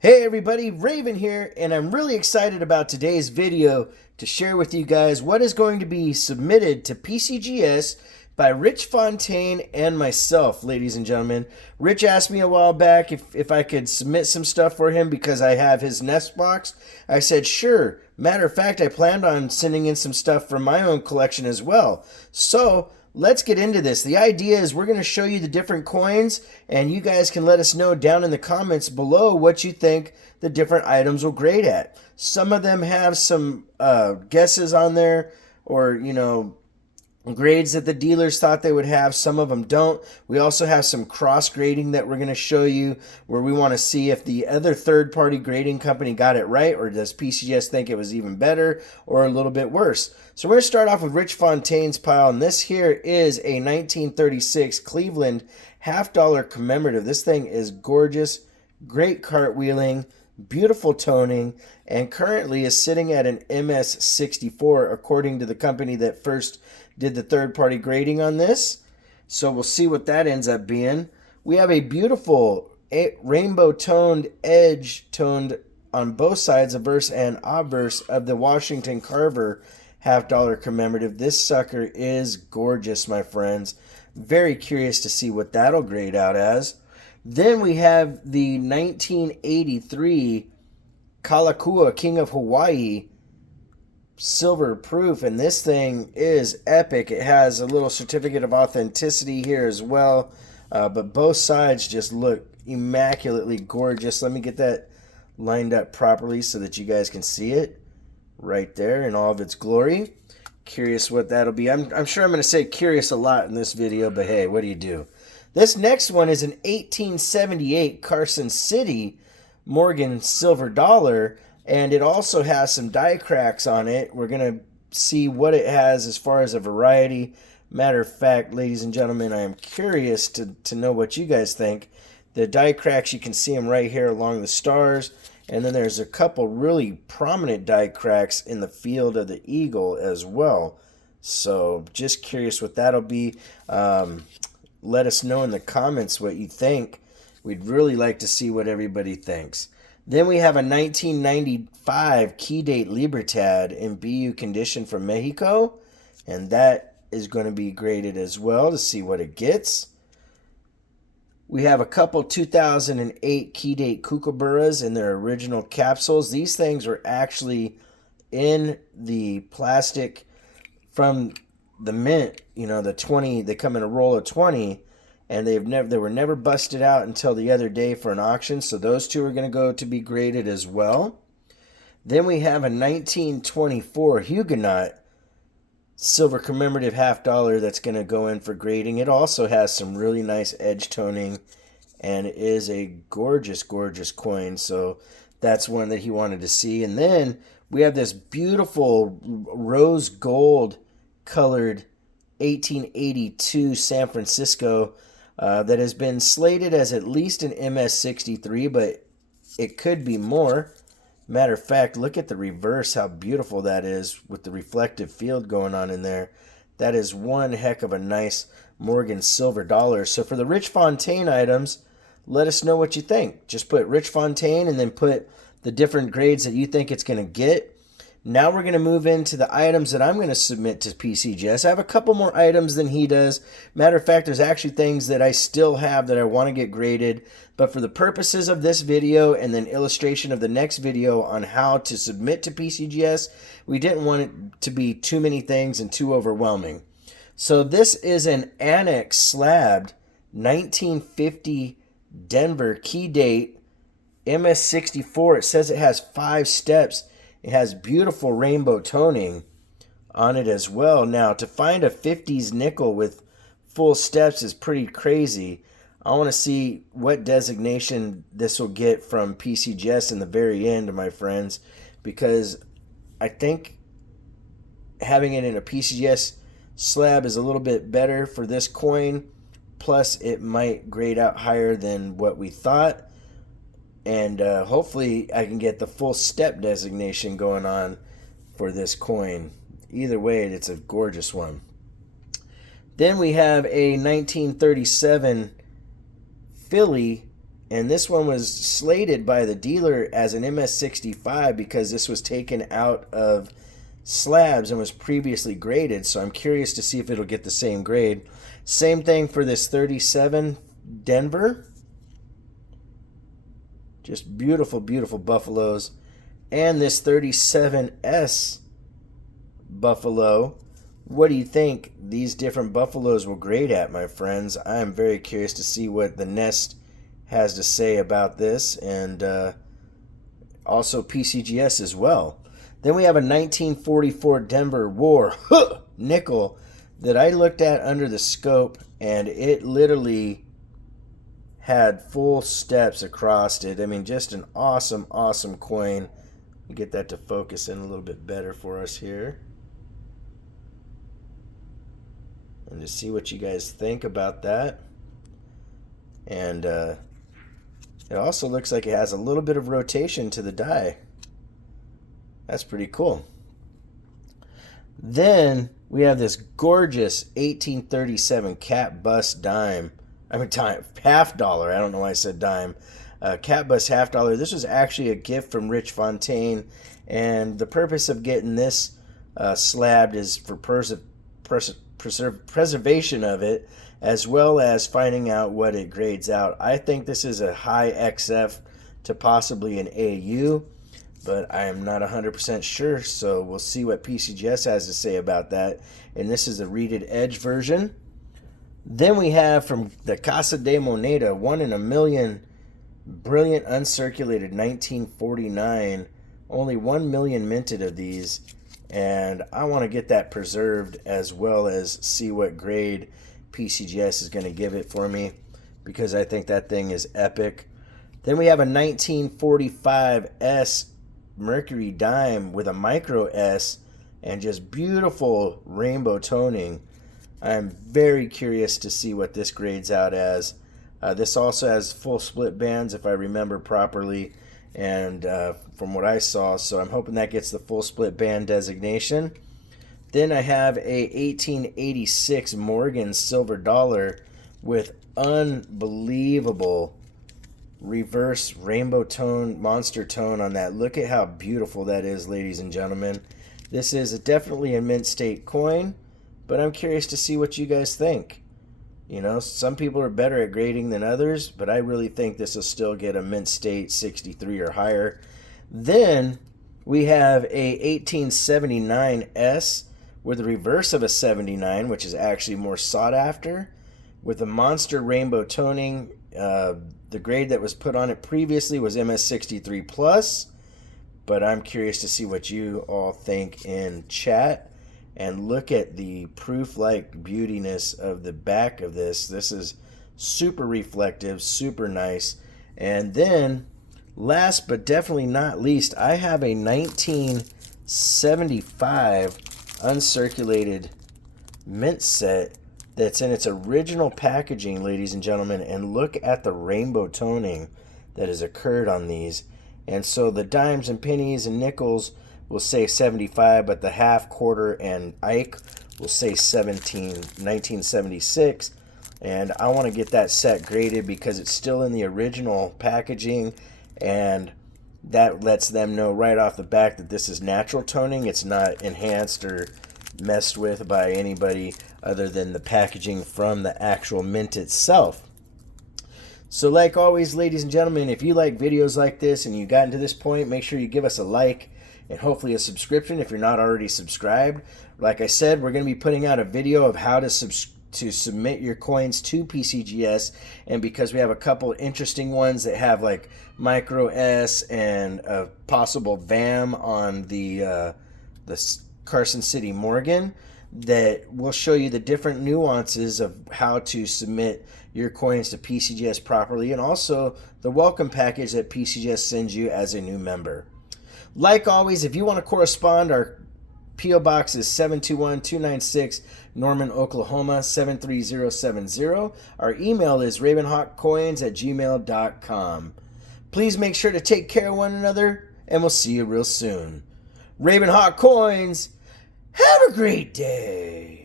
Hey everybody, Raven here, and I'm really excited about today's video to share with you guys what is going to be submitted to PCGS by Richfontaine and myself, ladies and gentlemen. Rich asked me a while back if I could submit some stuff for him because I have his nest box. I said sure. Matter of fact, I planned on sending in some stuff from my own collection as well. So let's get into this. The idea is we're going to show you the different coins, and you guys can let us know down in the comments below what you think the different items will grade at. Some of them have some guesses on there, or grades that the dealers thought they would have. Some of them don't. We also have some cross grading that we're going to show you, where we want to see if the other third-party grading company got it right, or does PCGS think it was even better or a little bit worse. So we're going to start off with Richfontaine's pile, and this here is a 1936 Cleveland half-dollar commemorative. This thing is gorgeous, great cartwheeling, beautiful toning, and currently is sitting at an MS64 according to the company that first did the third-party grading on this. So we'll see what that ends up being. We have a beautiful rainbow toned edge toned on both sides, obverse and obverse, of the Washington Carver half-dollar commemorative. This sucker is gorgeous, my friends. Very curious to see what that'll grade out as. Then we have the 1983 Kalakua King of Hawaii silver proof, and this thing is epic. It has a little certificate of authenticity here as well, but both sides just look immaculately gorgeous. Let me get that lined up properly so that you guys can see it right there in all of its glory. Curious what that'll be. I'm sure I'm going to say curious a lot in this video, but hey, what do you do? This next one is an 1878 Carson City Morgan silver dollar, and it also has some die cracks on it. We're going to see what it has as far as a variety. Matter of fact, ladies and gentlemen, I am curious to know what you guys think. The die cracks, you can see them right here along the stars, and then there's a couple really prominent die cracks in the field of the eagle as well. So just curious what that'll be. Let us know in the comments what you think. We'd really like to see what everybody thinks. Then we have a 1995 Key Date Libertad in BU condition from Mexico, and that is going to be graded as well to see what it gets. We have a couple 2008 Key Date Kookaburras in their original capsules. These things were actually in the plastic from the mint, the 20, they come in a roll of 20, and they were never busted out until the other day for an auction. So those two are going to go to be graded as well. Then we have a 1924 Huguenot silver commemorative half dollar that's going to go in for grading. It also has some really nice edge toning, and it is a gorgeous, gorgeous coin. So that's one that he wanted to see. And then we have this beautiful rose gold colored 1882 San Francisco that has been slated as at least an MS63, but it could be more. Matter of fact, look at the reverse, how beautiful that is with the reflective field going on in there. That is one heck of a nice Morgan silver dollar. So for the Richfontaine items, let us know what you think. Just put Richfontaine and then put the different grades that you think it's going to get. Now we're going to move into the items that I'm going to submit to PCGS. I have a couple more items than he does. Matter of fact, there's actually things that I still have that I want to get graded. But for the purposes of this video and then illustration of the next video on how to submit to PCGS, we didn't want it to be too many things and too overwhelming. So this is an Annex Slabbed 1950 Denver Key Date MS64. It says it has 5 steps. It has beautiful rainbow toning on it as well. Now, to find a 50s nickel with full steps is pretty crazy. I want to see what designation this will get from PCGS in the very end, my friends, because I think having it in a PCGS slab is a little bit better for this coin. Plus, it might grade out higher than what we thought. And hopefully I can get the full step designation going on for this coin. Either way, it's a gorgeous one. Then we have a 1937 Philly And this one was slated by the dealer as an MS65 because this was taken out of slabs and was previously graded. So I'm curious to see if it'll get the same grade. Same thing for this 37 Denver. Just beautiful, beautiful buffaloes. And this 37S buffalo. What do you think these different buffaloes will grade at, my friends? I am very curious to see what the Nest has to say about this, and also PCGS as well. Then we have a 1944 Denver War nickel that I looked at under the scope, and it literally had full steps across it. I mean, just an awesome, awesome coin. Get that to focus in a little bit better for us here. And to see what you guys think about that. And it also looks like it has a little bit of rotation to the die. That's pretty cool. Then we have this gorgeous 1837 cap bust dime. Half dollar. I don't know why I said dime. Cap bust half dollar. This was actually a gift from Richfontaine, and the purpose of getting this slabbed is for preservation of it, as well as finding out what it grades out. I think this is a high XF to possibly an AU, but I am not 100% sure, so we'll see what PCGS has to say about that. And this is a reeded edge version. Then we have from the Casa de Moneda, 1 in a million, brilliant uncirculated 1949. Only 1 million minted of these, and I want to get that preserved as well as see what grade PCGS is going to give it for me, because I think that thing is epic. Then we have a 1945 S Mercury dime with a micro S and just beautiful rainbow toning. I'm very curious to see what this grades out as. This also has full split bands, if I remember properly, and from what I saw, so I'm hoping that gets the full split band designation. Then I have a 1886 Morgan silver dollar with unbelievable reverse rainbow tone, monster tone on that. Look at how beautiful that is, ladies and gentlemen. This is definitely a mint state coin, but I'm curious to see what you guys think. You know, some people are better at grading than others, but I really think this will still get a mint state 63 or higher. Then we have a 1879 S with the reverse of a 79, which is actually more sought after, with a monster rainbow toning. The grade that was put on it previously was MS63 plus, but I'm curious to see what you all think in chat. And look at the proof-like beautiness of the back of this. This is super reflective, super nice. And then, last but definitely not least, I have a 1975 uncirculated mint set that's in its original packaging, ladies and gentlemen. And look at the rainbow toning that has occurred on these. And so the dimes and pennies and nickels will say 75, but the half, quarter, and Ike will say 1976. And I want to get that set graded because it's still in the original packaging, and that lets them know right off the bat that this is natural toning. It's not enhanced or messed with by anybody other than the packaging from the actual mint itself. So like always, ladies and gentlemen, if you like videos like this and you gotten to this point, make sure you give us a like and hopefully a subscription if you're not already subscribed. Like I said, we're going to be putting out a video of how to submit your coins to PCGS, and because we have a couple interesting ones that have like micro S and a possible VAM on the Carson City Morgan, that will show you the different nuances of how to submit your coins to PCGS properly, and also the welcome package that PCGS sends you as a new member. Like always, if you want to correspond, our P.O. Box is 721-296 Norman, Oklahoma 73070. Our email is ravenhawkcoins@gmail.com. Please make sure to take care of one another, and we'll see you real soon. Ravenhawk Coins, have a great day.